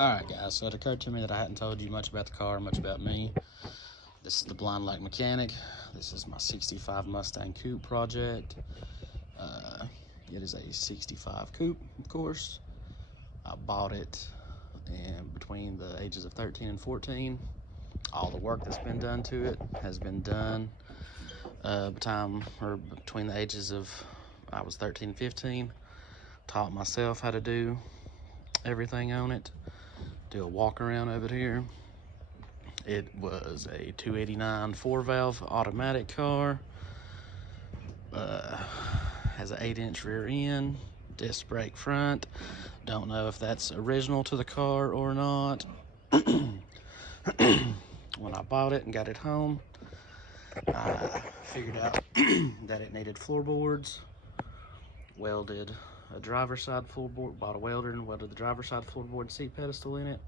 Alright guys, so it occurred to me that I hadn't told you much about the car, much about me. This is the Blind Lake Mechanic. This is my 65 Mustang Coupe project. It is a 65 Coupe, of course. I bought it between the ages of 13 and 14. All the work that's been done to it has been done between the ages of, I was 13 and 15. Taught myself how to do everything on it. Do a walk around of it here. It was a 289 4-valve automatic car. Has an 8-inch rear end, disc brake front. Don't know if that's original to the car or not. When I bought it and got it home, I figured out that it needed floorboards. Welded a driver's side floorboard, bought a welder and welded the driver's side floorboard and seat pedestal in it.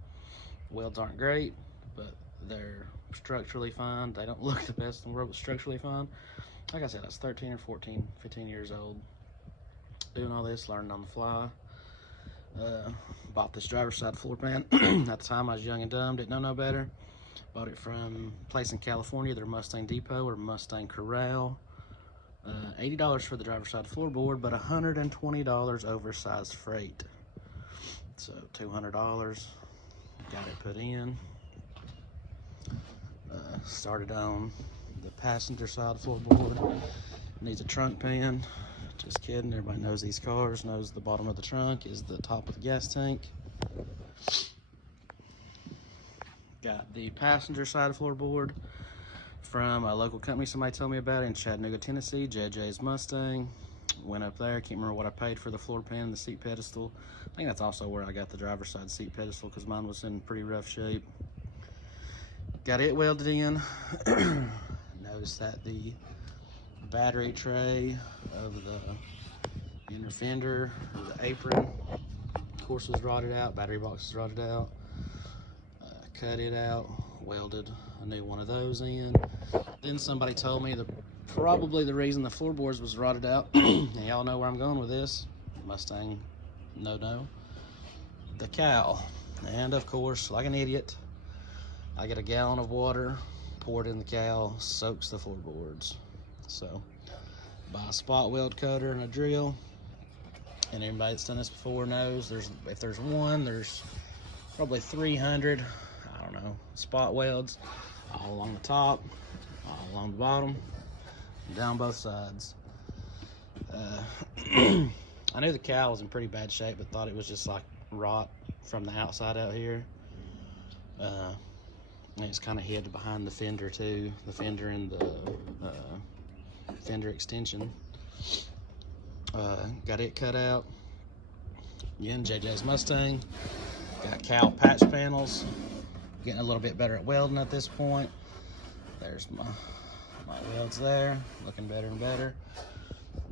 Welds aren't great, but they're structurally fine. They don't look the best in the world, but structurally fine. Like I said, I was 13 or 14, 15 years old, doing all this, learning on the fly. Bought this driver's side floor pan. At the time, I was young and dumb, didn't know no better. Bought it from a place in California, their Mustang Depot or Mustang Corral. $80 for the driver's side floorboard, but $120 oversized freight. So $200, got it put in. Started on the passenger side floorboard. Needs a trunk pan. Just kidding, everybody knows these cars, knows the bottom of the trunk is the top of the gas tank. Got the passenger side floorboard from a local company somebody told me about in Chattanooga, Tennessee, JJ's Mustang. Went up there, can't remember what I paid for the floor pan and the seat pedestal. I think that's also where I got the driver's side seat pedestal because mine was in pretty rough shape. Got it welded in. Noticed that the battery tray of the inner fender, or the apron, of course, was rotted out. Battery box was rotted out. Cut it out, welded a new one of those in. Then somebody told me probably the reason the floorboards was rotted out, and y'all know where I'm going with this, Mustang no. The cowl. And of course, like an idiot, I get a gallon of water, pour it in the cowl, soaks the floorboards. So, buy a spot weld cutter and a drill. And everybody that's done this before knows if there's one, there's probably 300, I don't know, spot welds all along the top, all along the bottom, and down both sides. I knew the cowl was in pretty bad shape, but thought it was just like rot from the outside out here. And it's kind of hid behind the fender too, the fender and the fender extension. Got it cut out. Again, JJ's Mustang. Got cowl patch panels. Getting a little bit better at welding at this point. There's my welds there, looking better and better.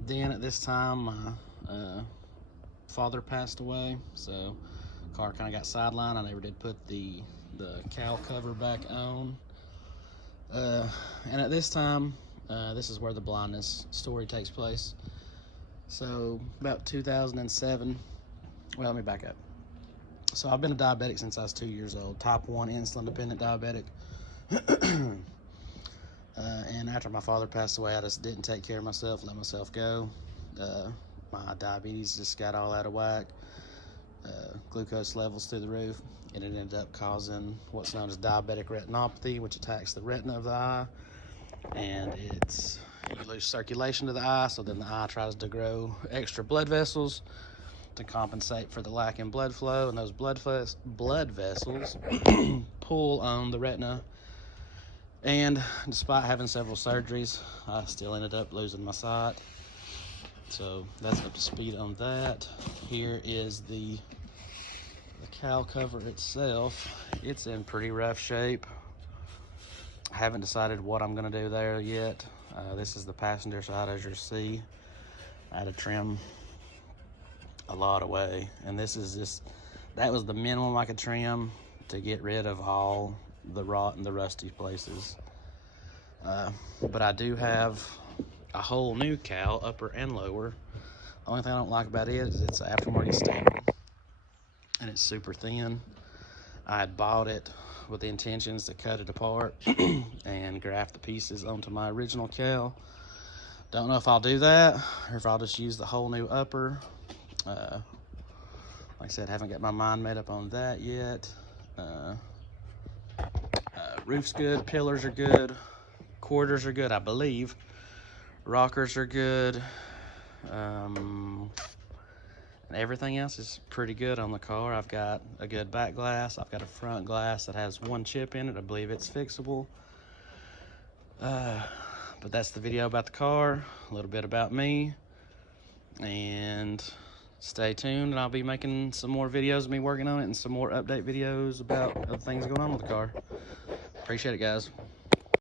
Then at this time, my father passed away, so car kind of got sidelined. I never did put the cowl cover back on. And at this time, this is where the blindness story takes place. So about 2007, well, let me back up. So I've been a diabetic since I was 2 years old, type 1 insulin-dependent diabetic. And after my father passed away, I just didn't take care of myself, let myself go. My diabetes just got all out of whack. Glucose levels through the roof, and it ended up causing what's known as diabetic retinopathy, which attacks the retina of the eye. And you lose circulation to the eye, so then the eye tries to grow extra blood vessels to compensate for the lack in blood flow, and those blood vessels pull on the retina. And despite having several surgeries, I still ended up losing my sight. So that's up to speed on that. Here is the cowl cover itself. It's in pretty rough shape. I haven't decided what I'm gonna do there yet. This is the passenger side, as you see. I had to trim a lot away, and that was the minimum I could trim to get rid of all the rot and the rusty places. But I do have a whole new cowl, upper and lower. The only thing I don't like about it is it's an aftermarket standard, and it's super thin. I had bought it with the intentions to cut it apart and graft the pieces onto my original cowl. Don't know if I'll do that or if I'll just use the whole new upper. Like I said, haven't got my mind made up on that yet. Roof's good, pillars are good, quarters are good, I believe. Rockers are good. And everything else is pretty good on the car. I've got a good back glass. I've got a front glass that has one chip in it. I believe it's fixable. But that's the video about the car, a little bit about me, and stay tuned, and I'll be making some more videos of me working on it and some more update videos about other things going on with the car. Appreciate it, guys.